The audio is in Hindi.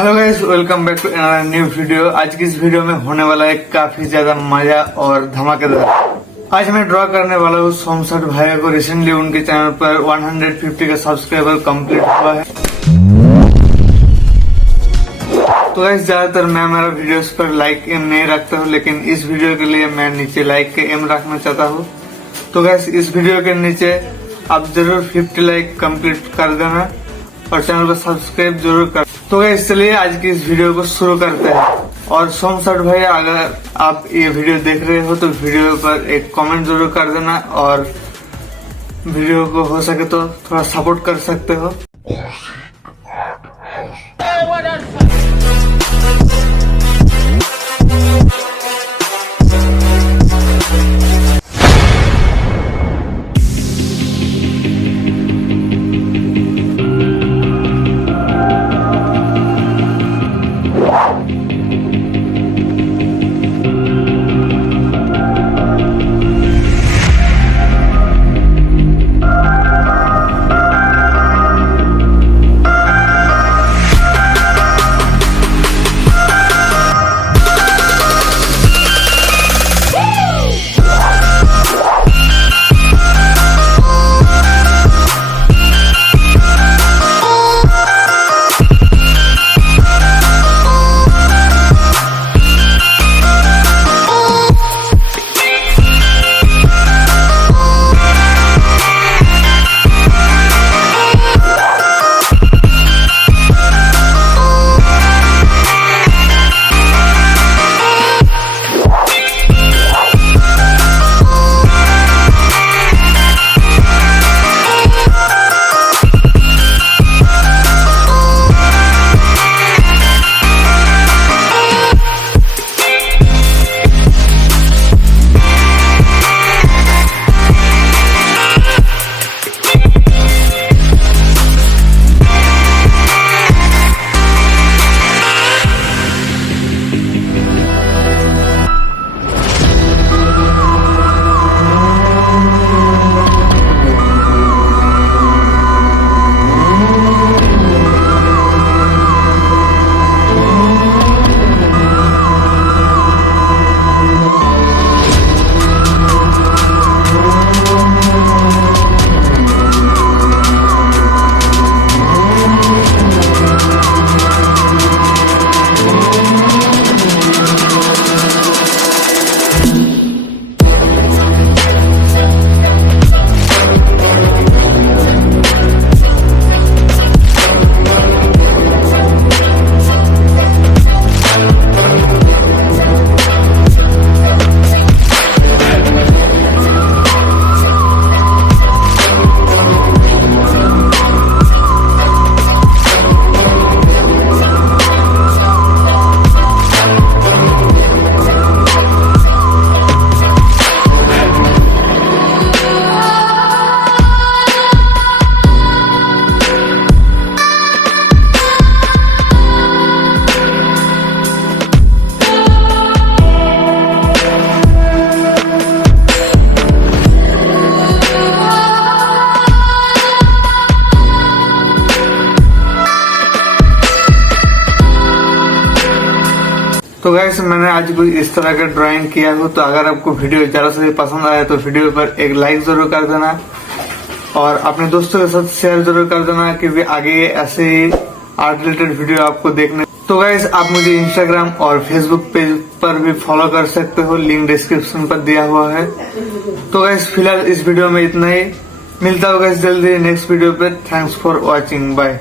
Hello guys, welcome back to another new video. आज की इस वीडियो में होने वाला है काफी ज्यादा मजा और धमाकेदार। आज मैं ड्रॉ करने वाला हूँ सोम भाई को। रिसेंटली उनके चैनल पर 150 का सब्सक्राइबर कंप्लीट हुआ है। तो गाइस, ज्यादातर मैं मेरा वीडियोस पर लाइक एम नहीं रखता हूँ, लेकिन इस वीडियो के लिए मैं नीचे लाइक के एम रखना चाहता हूँ। तो गाइस, इस वीडियो के नीचे आप जरूर 50 लाइक कंप्लीट कर देना और चैनल को सब्सक्राइब जरूर कर। तो गाइस, चलिए आज की इस वीडियो को शुरू करते हैं। और सोम भाई, अगर आप ये वीडियो देख रहे हो तो वीडियो पर एक कमेंट जरूर कर देना और वीडियो को हो सके तो थोड़ा सपोर्ट कर सकते हो। तो गाइस, मैंने आज कुछ इस तरह का ड्राइंग किया हो। तो अगर आपको वीडियो ज्यादा से पसंद आया तो वीडियो पर एक लाइक जरूर कर देना और अपने दोस्तों के साथ शेयर जरूर कर देना, क्योंकि आगे ऐसे ही आर्ट रिलेटेड वीडियो आपको देखने। तो गाइस, आप मुझे इंस्टाग्राम और फेसबुक पेज पर भी फॉलो कर सकते हो, लिंक डिस्क्रिप्शन पर दिया हुआ है। तो गाइस, फिलहाल इस वीडियो में इतना ही। मिलता होगा जल्दी नेक्स्ट वीडियो पे। Thanks for watching, bye.